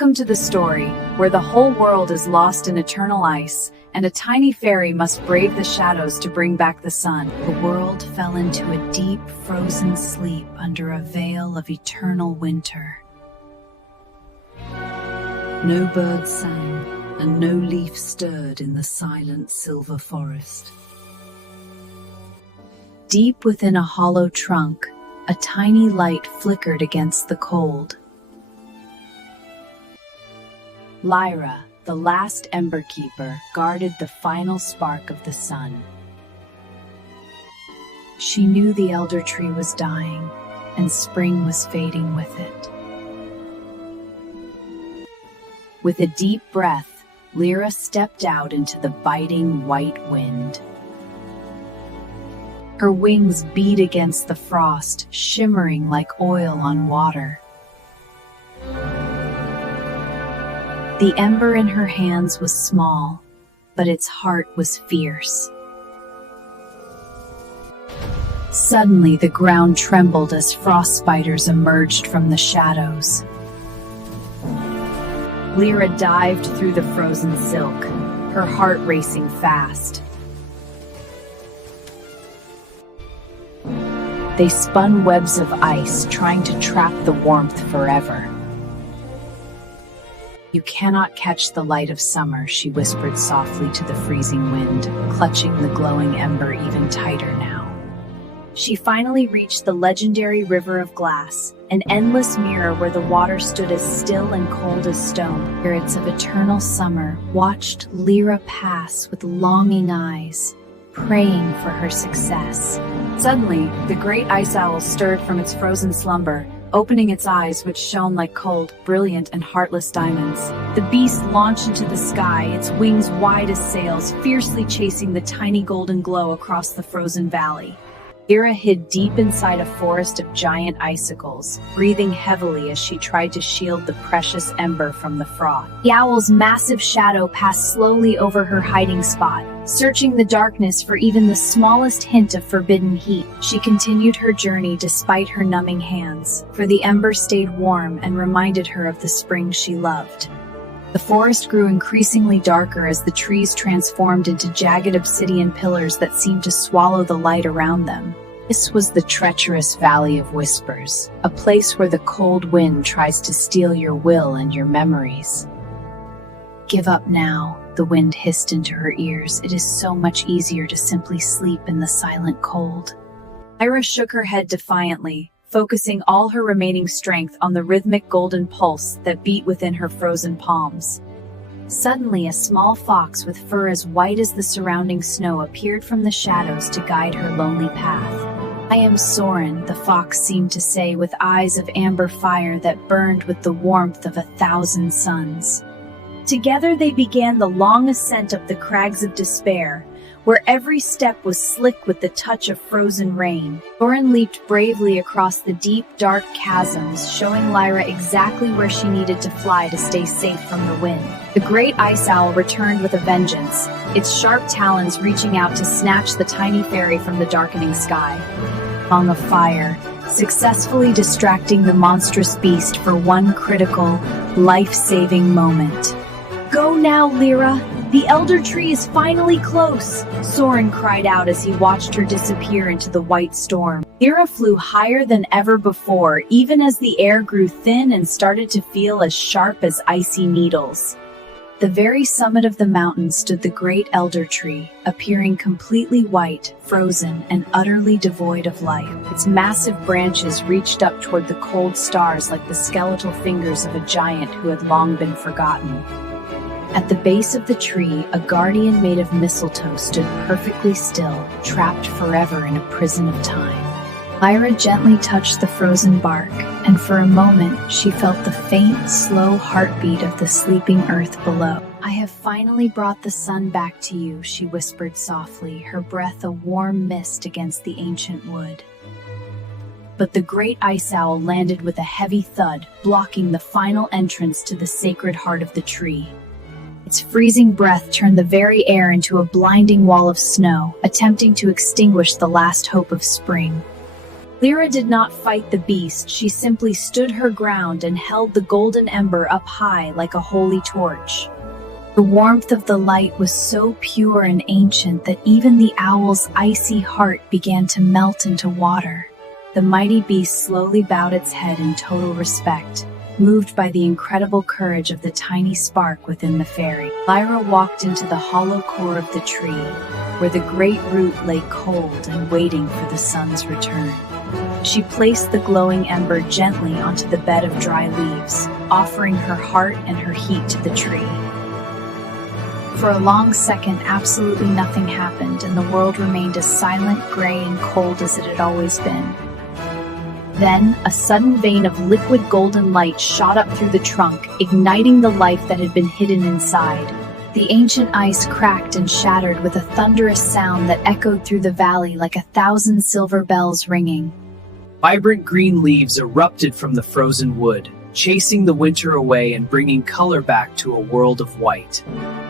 Welcome to the story, where the whole world is lost in eternal ice, and a tiny fairy must brave the shadows to bring back the sun. The world fell into a deep, frozen sleep under a veil of eternal winter. No bird sang, and no leaf stirred in the silent silver forest. Deep within a hollow trunk, a tiny light flickered against the cold. Lyra, the last Ember-Keeper, guarded the final spark of the sun. She knew the elder tree was dying, and spring was fading with it. With a deep breath, Lyra stepped out into the biting white wind. Her wings beat against the frost, shimmering like oil on water. The ember in her hands was small, but its heart was fierce. Suddenly, the ground trembled as frost spiders emerged from the shadows. Lyra dived through the frozen silk, her heart racing fast. They spun webs of ice, trying to trap the warmth forever. "You cannot catch the light of summer," she whispered softly to the freezing wind, clutching the glowing ember even tighter now. She finally reached the legendary river of glass, an endless mirror where the water stood as still and cold as stone. Spirits of eternal summer watched Lyra pass with longing eyes, praying for her success. Suddenly, the great ice owl stirred from its frozen slumber, opening its eyes, which shone like cold, brilliant, and heartless diamonds. The beast launched into the sky, its wings wide as sails, fiercely chasing the tiny golden glow across the frozen valley. Lyra hid deep inside a forest of giant icicles, breathing heavily as she tried to shield the precious ember from the frost. The owl's massive shadow passed slowly over her hiding spot, searching the darkness for even the smallest hint of forbidden heat. She continued her journey despite her numbing hands, for the ember stayed warm and reminded her of the spring she loved. The forest grew increasingly darker as the trees transformed into jagged obsidian pillars that seemed to swallow the light around them. This was the treacherous Valley of Whispers, a place where the cold wind tries to steal your will and your memories. "Give up now," the wind hissed into her ears. "It is so much easier to simply sleep in the silent cold." Lyra shook her head defiantly, focusing all her remaining strength on the rhythmic golden pulse that beat within her frozen palms. Suddenly, a small fox with fur as white as the surrounding snow appeared from the shadows to guide her lonely path. "I am Soren," the fox seemed to say, with eyes of amber fire that burned with the warmth of 1,000 suns. Together they began the long ascent up the crags of despair, where every step was slick with the touch of frozen rain. Soren leaped bravely across the deep, dark chasms, showing Lyra exactly where she needed to fly to stay safe from the wind. The great ice owl returned with a vengeance, its sharp talons reaching out to snatch the tiny fairy from the darkening sky. On of fire, successfully distracting the monstrous beast for one critical, life-saving moment. "Go now, Lyra! The elder tree is finally close!" Soren cried out as he watched her disappear into the white storm. Lyra flew higher than ever before, even as the air grew thin and started to feel as sharp as icy needles. The very summit of the mountain stood the great elder tree, appearing completely white, frozen, and utterly devoid of life. Its massive branches reached up toward the cold stars like the skeletal fingers of a giant who had long been forgotten. At the base of the tree, a guardian made of mistletoe stood perfectly still, trapped forever in a prison of time. Lyra gently touched the frozen bark, and for a moment she felt the faint, slow heartbeat of the sleeping earth below. "I have finally brought the sun back to you," she whispered softly, her breath a warm mist against the ancient wood. But the great ice owl landed with a heavy thud, blocking the final entrance to the sacred heart of the tree. Its freezing breath turned the very air into a blinding wall of snow, attempting to extinguish the last hope of spring. Lyra did not fight the beast, she simply stood her ground and held the golden ember up high like a holy torch. The warmth of the light was so pure and ancient that even the owl's icy heart began to melt into water. The mighty beast slowly bowed its head in total respect, moved by the incredible courage of the tiny spark within the fairy. Lyra walked into the hollow core of the tree, where the great root lay cold and waiting for the sun's return. She placed the glowing ember gently onto the bed of dry leaves, offering her heart and her heat to the tree. For a long second, absolutely nothing happened, and the world remained as silent, gray, and cold as it had always been. Then, a sudden vein of liquid golden light shot up through the trunk, igniting the life that had been hidden inside. The ancient ice cracked and shattered with a thunderous sound that echoed through the valley like 1,000 silver bells ringing. Vibrant green leaves erupted from the frozen wood, chasing the winter away and bringing color back to a world of white.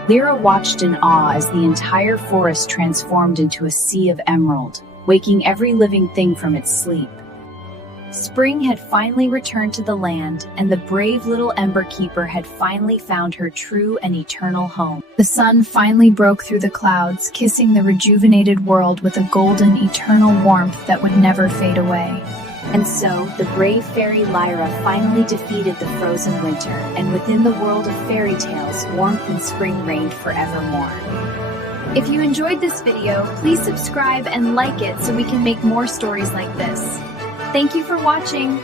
Lyra watched in awe as the entire forest transformed into a sea of emerald, waking every living thing from its sleep. Spring had finally returned to the land, and the brave little Ember-Keeper had finally found her true and eternal home. The sun finally broke through the clouds, kissing the rejuvenated world with a golden, eternal warmth that would never fade away. And so, the brave fairy Lyra finally defeated the frozen winter, and within the world of fairy tales, warmth and spring reigned forevermore. If you enjoyed this video, please subscribe and like it so we can make more stories like this. Thank you for watching.